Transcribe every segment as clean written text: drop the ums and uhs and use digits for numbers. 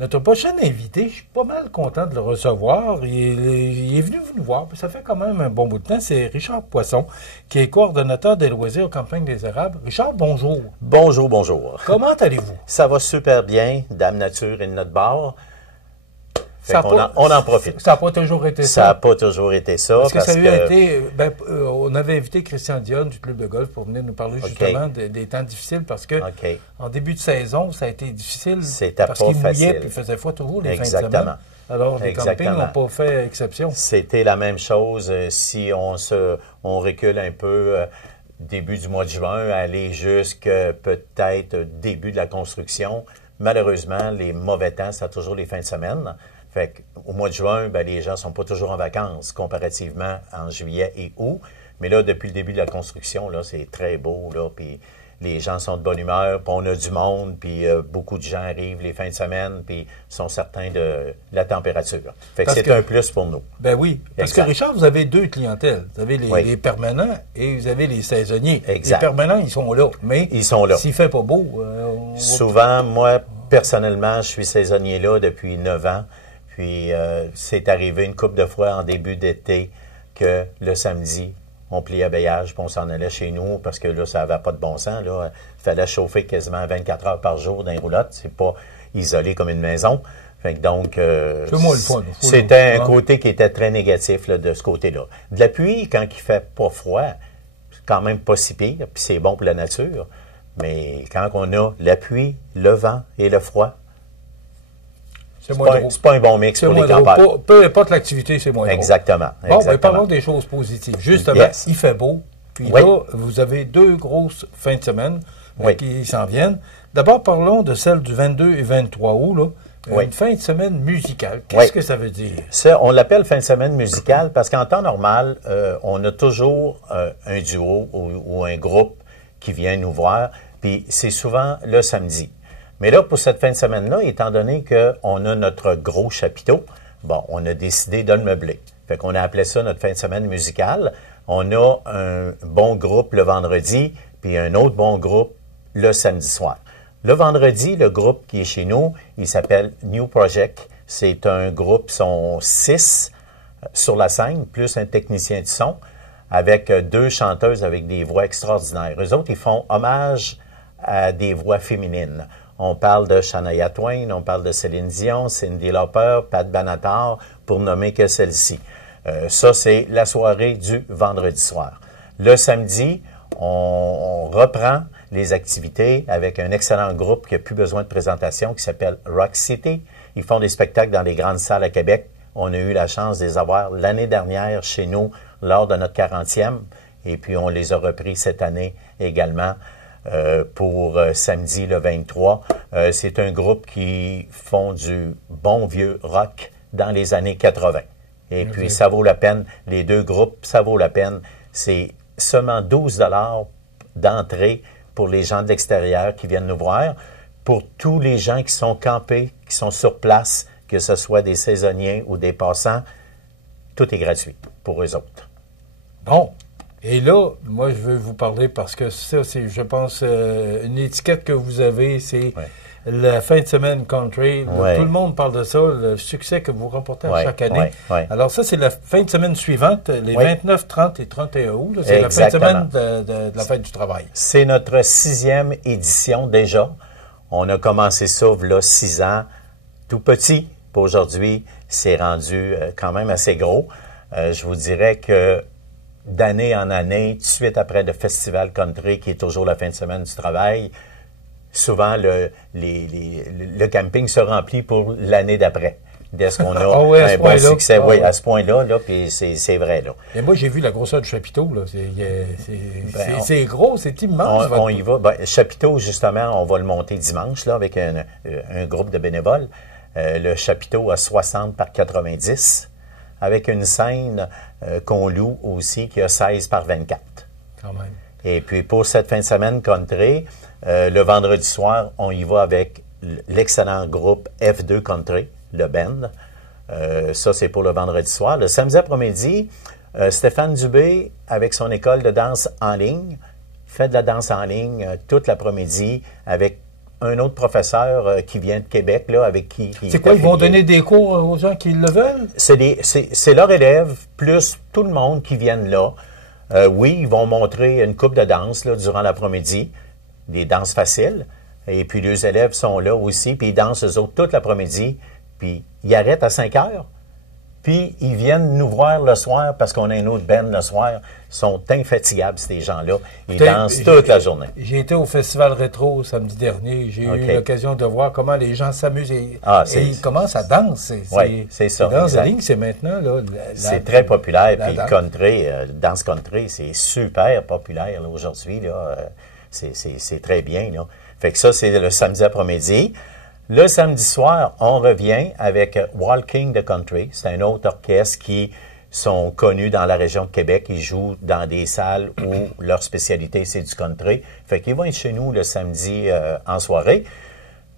Notre prochain invité, je suis pas mal content de le recevoir. Il est venu nous voir, puis ça fait quand même un bon bout de temps. C'est Richard Poisson, qui est coordonnateur des loisirs aux Campagnes des Érables. Richard, bonjour. Bonjour, bonjour. Comment allez-vous? Ça va super bien, Dame Nature et notre bar. On en profite. Ça n'a pas toujours été ça. Ça n'a pas toujours été ça. Parce que ça a été... on avait invité Christian Dionne du Club de golf pour venir nous parler justement des temps difficiles parce que en début de saison, ça a été difficile. C'était pas facile. Parce qu'il mouillait et il faisait froid toujours les fins de semaine. Alors, les campings n'ont pas fait exception. C'était la même chose si on recule un peu début du mois de juin, aller jusqu'à peut-être début de la construction. Malheureusement, les mauvais temps, c'est toujours les fins de semaine. Fait qu'au mois de juin, les gens ne sont pas toujours en vacances comparativement en juillet et août. Mais là, depuis le début de la construction, là, c'est très beau, là, puis les gens sont de bonne humeur, puis on a du monde, puis beaucoup de gens arrivent les fins de semaine, puis sont certains de la température. Fait que c'est un plus pour nous. Ben oui, parce que Richard, vous avez deux clientèles. Vous avez les permanents et vous avez les saisonniers. Exact. Les permanents, ils sont là, mais ils sont là. S'il fait pas beau... Souvent, moi, personnellement, je suis saisonnier là depuis 9 ans. Puis, c'est arrivé une couple de fois en début d'été que le samedi, on pliait habillage puis on s'en allait chez nous parce que là, ça n'avait pas de bon sens. Là. Il fallait chauffer quasiment 24 heures par jour dans les roulottes. C'est pas isolé comme une maison. Fait que donc, c'était un côté qui était très négatif là, de ce côté-là. De la pluie, quand il fait pas froid, c'est quand même pas si pire, puis c'est bon pour la nature. Mais quand on a la pluie, le vent et le froid, c'est pas un bon mix pour les campagnes. Peu importe l'activité, c'est moins drôle. Exactement. Bon, parlons des choses positives. Justement, il fait beau. Puis là, vous avez deux grosses fins de semaine qui s'en viennent. D'abord, parlons de celle du 22 et 23 août. Là. Une fin de semaine musicale. Qu'est-ce que ça veut dire? Ça, on l'appelle fin de semaine musicale parce qu'en temps normal, on a toujours un duo ou un groupe qui vient nous voir. Puis c'est souvent le samedi. Mais là, pour cette fin de semaine-là, étant donné qu'on a notre gros chapiteau, bon, on a décidé de le meubler. Fait qu'on a appelé ça notre fin de semaine musicale. On a un bon groupe le vendredi, puis un autre bon groupe le samedi soir. Le vendredi, le groupe qui est chez nous, il s'appelle New Project. C'est un groupe, ils sont 6 sur la scène, plus un technicien de son, avec 2 chanteuses avec des voix extraordinaires. Eux autres, ils font hommage à des voix féminines. On parle de Shania Twain, on parle de Céline Dion, Cyndi Lauper, Pat Benatar, pour nommer que celle-ci. Ça, c'est la soirée du vendredi soir. Le samedi, on reprend les activités avec un excellent groupe qui n'a plus besoin de présentation, qui s'appelle Rock City. Ils font des spectacles dans les grandes salles à Québec. On a eu la chance de les avoir l'année dernière chez nous lors de notre 40e. Et puis, on les a repris cette année également. Pour samedi le 23. C'est un groupe qui font du bon vieux rock dans les années 80. Et puis, ça vaut la peine. Les deux groupes, ça vaut la peine. C'est seulement 12 $ d'entrée pour les gens de l'extérieur qui viennent nous voir. Pour tous les gens qui sont campés, qui sont sur place, que ce soit des saisonniers ou des passants, tout est gratuit pour eux autres. Bon. Et là, moi, je veux vous parler parce que ça, c'est, je pense, une étiquette que vous avez, c'est la fin de semaine country. Tout le monde parle de ça, le succès que vous remportez à chaque année. Alors ça, c'est la fin de semaine suivante, les 29, 30 et 31 août. C'est la fin de semaine de la fête du travail. C'est notre 6e édition déjà. On a commencé ça, là, 6 ans, tout petit. Pour aujourd'hui, c'est rendu quand même assez gros. Je vous dirais que d'année en année, tout de suite après le Festival Country, qui est toujours la fin de semaine du travail, souvent le camping se remplit pour l'année d'après. Dès qu'on a un bon succès, à ce point-là, là, puis c'est vrai. Là. Et moi, j'ai vu la grosseur du chapiteau. C'est gros, c'est immense. On y va. Chapiteau, justement, on va le monter dimanche là, avec un groupe de bénévoles. Le chapiteau a 60 par 90. Avec une scène qu'on loue aussi qui a 16 par 24. Quand même. Et puis pour cette fin de semaine country, le vendredi soir, on y va avec l'excellent groupe F2 Country, le band. Ça, c'est pour le vendredi soir. Le samedi après-midi, Stéphane Dubé, avec son école de danse en ligne, fait de la danse en ligne toute l'après-midi avec un autre professeur qui vient de Québec, là, avec qui... C'est quoi, ils vont donner des cours aux gens qui le veulent? C'est leurs élèves, plus tout le monde qui viennent là. Oui, ils vont montrer une coupe de danse là, durant l'après-midi, des danses faciles. Et puis, les élèves sont là aussi, puis ils dansent eux autres toute l'après-midi. Puis, ils arrêtent à 5 heures. Puis, ils viennent nous voir le soir parce qu'on a une autre band le soir. Ils sont infatigables, ces gens-là. Ils dansent toute la journée. J'ai été au Festival Rétro samedi dernier. J'ai eu l'occasion de voir comment les gens s'amusent et ils commencent à danser. Oui, c'est ça. La danse de ligne, c'est maintenant. C'est très populaire. Puis le country, danse country, c'est super populaire aujourd'hui. C'est très bien. Là. Fait que ça, c'est le samedi après-midi. Le samedi soir, on revient avec Walking the Country. C'est un autre orchestre qui sont connus dans la région de Québec. Ils jouent dans des salles où leur spécialité, c'est du country. Fait qu'ils vont être chez nous le samedi en soirée.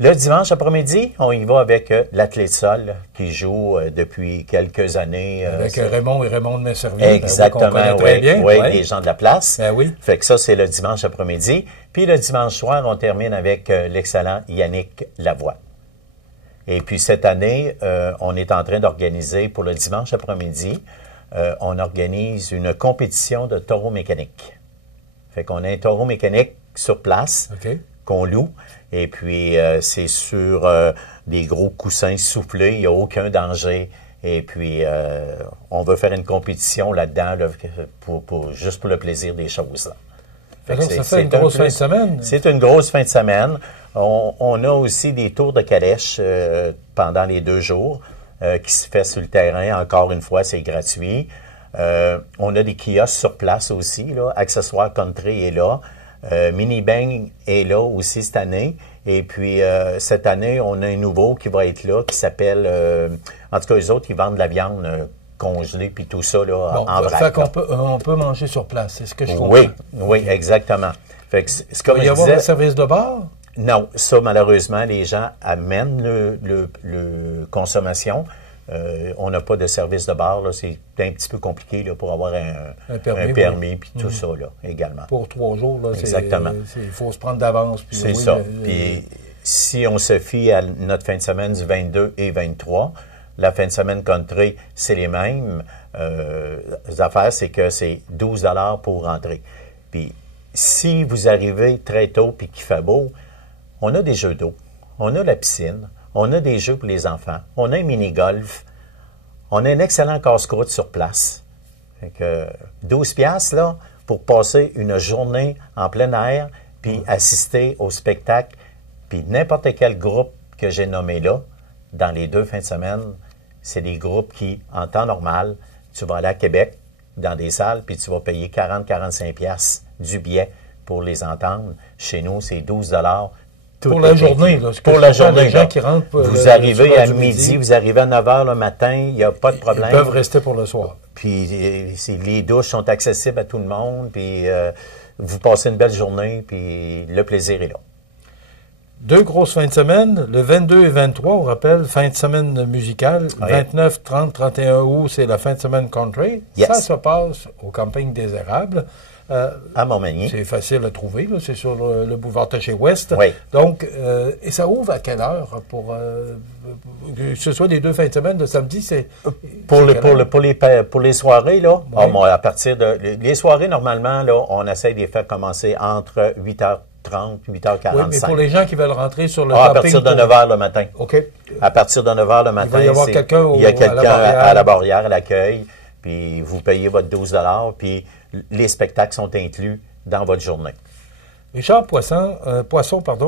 Le dimanche après-midi, on y va avec l'Athlète Sol qui joue depuis quelques années. Avec Raymond et Raymond de Messerville. Exactement, oui, les gens de la place. Ben oui. Fait que ça, c'est le dimanche après-midi. Puis le dimanche soir, on termine avec l'excellent Yannick Lavoie. Et puis cette année, on est en train d'organiser pour le dimanche après-midi, on organise une compétition de taureau mécanique. Fait qu'on a un taureau mécanique sur place qu'on loue. Et puis, c'est sur des gros coussins soufflés. Il n'y a aucun danger. Et puis, on veut faire une compétition là-dedans là, juste pour le plaisir des choses. Là. Alors, ça fait une grosse fin de semaine? C'est une grosse fin de semaine. On a aussi des tours de calèche pendant les 2 jours qui se fait sur le terrain. Encore une fois, c'est gratuit. On a des kiosques sur place aussi. Là. Accessoires Country est là. Mini Bang est là aussi cette année. Et puis, cette année, on a un nouveau qui va être là, qui s'appelle... en tout cas, eux autres, ils vendent de la viande congelée puis tout ça là, en vrac. Fait qu'on on peut manger sur place, c'est ce que je comprends. Oui, exactement. Fait que comme il y avoir un service de bar? Non, ça, malheureusement, les gens amènent le consommation. On n'a pas de service de bar. C'est un petit peu compliqué là, pour avoir un permis puis tout ça là, également. Pour 3 jours, là, exactement. Il faut se prendre d'avance. C'est ça. Puis si on se fie à notre fin de semaine du 22 et 23, la fin de semaine country, c'est les mêmes affaires, c'est que c'est 12 $ pour rentrer. Puis si vous arrivez très tôt puis qu'il fait beau, on a des jeux d'eau, on a la piscine, on a des jeux pour les enfants, on a un mini-golf, on a un excellent casse-croûte sur place. Fait que 12 $, là, pour passer une journée en plein air, puis assister au spectacle, puis n'importe quel groupe que j'ai nommé là, dans les 2 fins de semaine, c'est des groupes qui, en temps normal, tu vas aller à Québec, dans des salles, puis tu vas payer 40-45 $ du billet pour les entendre. Chez nous, c'est 12 $. Pour la journée, là. Pour la journée, les gens qui rentrent. Vous arrivez à midi, vous arrivez à 9 h le matin, il n'y a pas de problème. Ils peuvent rester pour le soir. Puis les douches sont accessibles à tout le monde, puis vous passez une belle journée, puis le plaisir est là. 2 grosses fins de semaine, le 22 et 23, on rappelle, fin de semaine musicale. Oui. 29, 30, 31 août, c'est la fin de semaine country. Yes. Ça se passe au camping des Érables. À Montmagny. C'est facile à trouver, là. C'est sur le boulevard Taché-Ouest. Oui. Donc, et ça ouvre à quelle heure pour que ce soit les 2 fins de semaine de samedi? C'est pour les soirées, là, oui. À partir de... Les soirées, normalement, là, on essaie de les faire commencer entre 8h30 et 8h45. Oui, mais pour les gens qui veulent rentrer sur le camping... À partir de 9h le matin. OK. À partir de 9h le matin, il va y avoir quelqu'un il y a quelqu'un à la barrière, à l'accueil, puis vous payez votre 12 $, puis les spectacles sont inclus dans votre journée. Richard Poisson,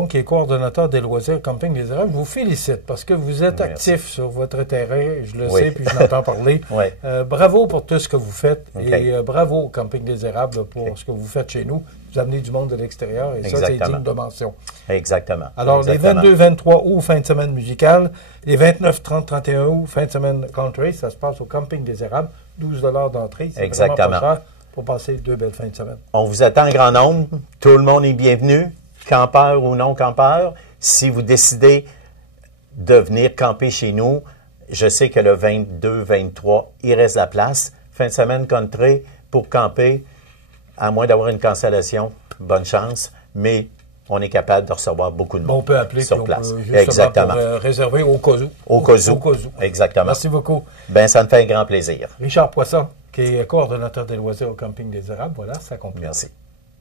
qui est coordonnateur des loisirs Camping des Érables, vous félicite parce que vous êtes actif sur votre terrain, je le sais, puis je l'entends parler. Oui. Bravo pour tout ce que vous faites et bravo au Camping des Érables pour ce que vous faites chez nous. Vous amenez du monde de l'extérieur et ça, c'est digne de mention. Exactement. Alors, les 22, 23 août, fin de semaine musicale, les 29, 30, 31 août, fin de semaine country, ça se passe au Camping des Érables, 12 $ d'entrée. C'est vraiment pas cher pour passer 2 belles fins de semaine. On vous attend en grand nombre. Tout le monde est bienvenu, campeur ou non campeur. Si vous décidez de venir camper chez nous, je sais que le 22, 23, il reste de la place. Fin de semaine country pour camper, à moins d'avoir une cancellation, bonne chance. Mais on est capable de recevoir beaucoup de monde on peut appeler sur place. Exactement. Pour réserver au cas où. Au cas où. Exactement. Merci beaucoup. Ben, ça me fait un grand plaisir. Richard Poisson, qui est coordonnateur des loisirs au Camping des Érables. Voilà, ça complète. Merci.